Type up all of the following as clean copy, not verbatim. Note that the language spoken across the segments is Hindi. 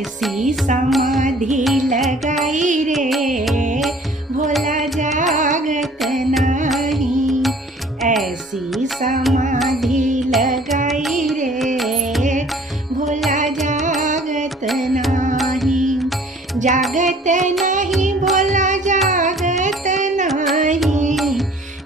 ऐसी समाधी लगाई रे भोला जागत नाही। ऐसी समाधी लगाई रे भोला जागत नाही। जागत नाही भोला जागत नाही।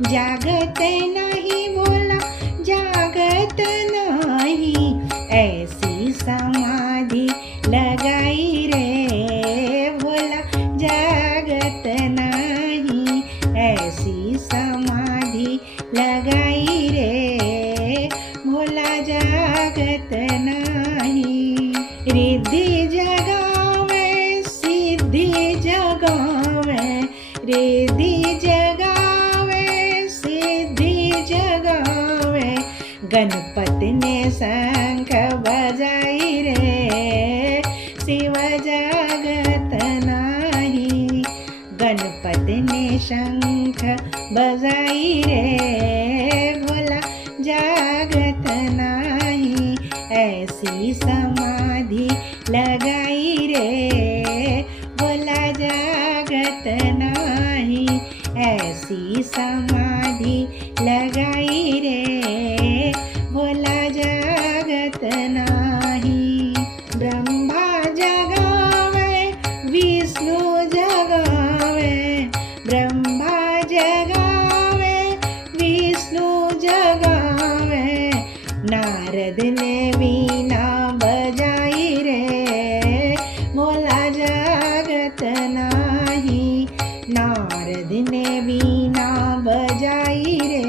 जागत नाही भोला जागत नाही। ऐसी समाधी लगाई रे भोला जागत नाही। ऐसी समाधी लगाई रे भोला जागत नाही। रिद्धि जगावे सिद्धि जगावे। रिद्धि जगावे सिद्धि जगावे। गणपति ने शंख बजाई रे शिव जागत नाही। गणपति ने शंख बजाई रे भोला जागत नाही। ऐसी समाधी लगाई रे भोला जागत नाही। ऐसी समाधी लगाई रे भोला जागत नाही। ब्रह्मा जगावे विष्णु जगावे। ब्रह्मा जगावे विष्णु जगावे। नारद ने वीणा बजाई रे भोला जागत नाही। नारद ने वीणा बजाई रे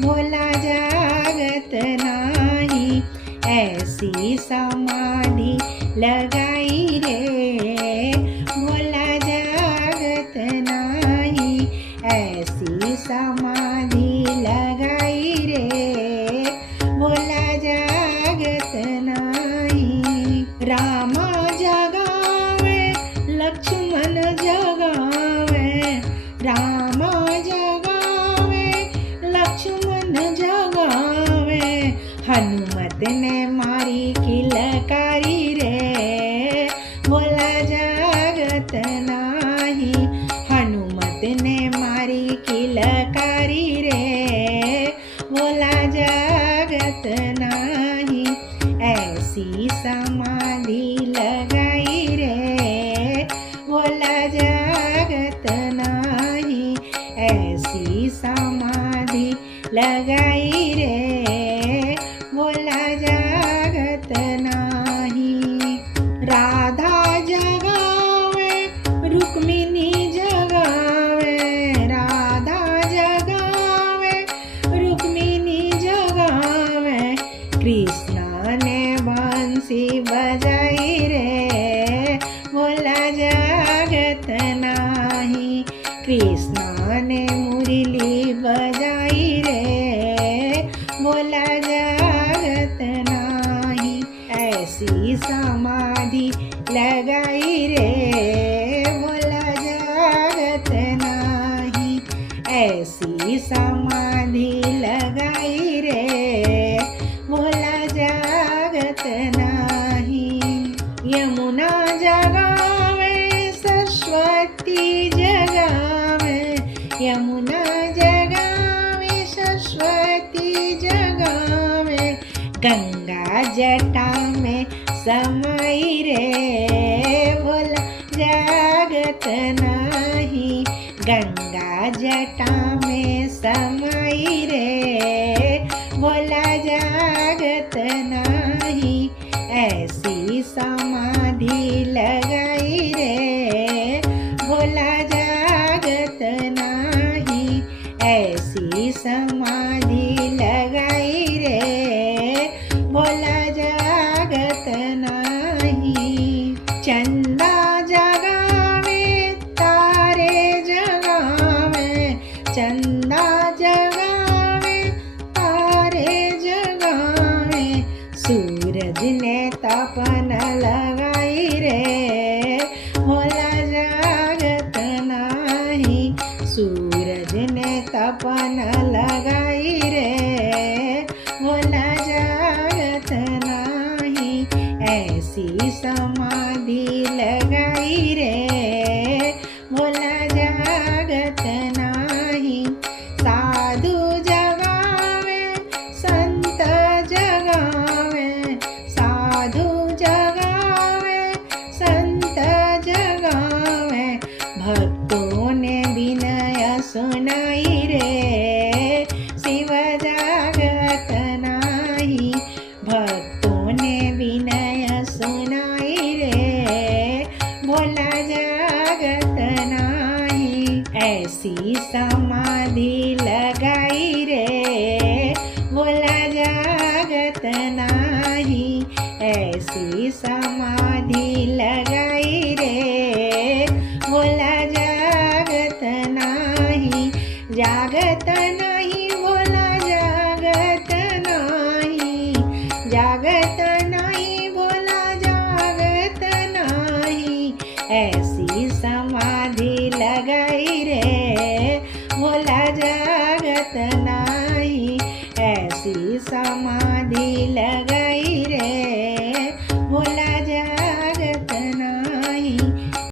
भोला जागत नाही। ऐसी समाधी लगाई रे भोला जागत नाही। ऐसी समाधी लगाई रे भोला जागत नाही। राम जगावे लक्ष्मण जगावे। राम जगावे लक्ष्मण जगावे। हनुमत ने मारी किलकारी रे भोला जागत नाही। हनुमत ने मारी किलकारी रे भोला जागत नाही। ऐसी समाधी लगाई रे भोला जागत नाही। ऐसी समाधी लगाई रे भोला जागत नाही। राधा जगावे रुक्मिणी जगावे। राधा जगावे रुक्मिणी जगावे। कृष्ण ने बंसी बजाई रे भोला जागत नाही। कृष्ण ने मुरली बजाई रे भोला जागत नाही। ऐसी समाधी लगाई रे भोला जागत नाही। ऐसी समाधी लगाई रे भोला जागत नाही। यमुना जगावे सरस्वती जगावे। यमुना जगावे सरस्वती जगावे। गंगा जटा में समाई रे भोला जागत नाही। गंगा जटा में समाई रे भोला जागत नाही। ऐसी समाधी लगाई रे भोला जागत नाही। ऐसी समाधी लगाई रे भोला जागत नाही। चंदा जगावे तारे जगावे। चंदा जगावे तारे जगावे। सूरज ने तपन लगाई रे भोला जागत नाही। सूरज ने तपन लगाई रे भोला जागत नाही। ऐसी ऐसी समाधि लगाई रे भोला जागत नाही। साधु जगावे संत जगावे, साधु जगावे संत जगावे, भक्तों ने विनय सुनाई रे शिव जागत नाही। भक्तों ने विनय सुनाई रे भोला जागत नाही। ऐसी समाधि लगाई रे भोला जागत नाही। ऐसी समाधि लगाई रे भोला जागत नाही। जागत नाही भोला जागत नाही। जागत नाही भोला जागत नाही। ऐसी समाधि लगाई रे भोला जागत नाही। ऐसी समाधि लगाई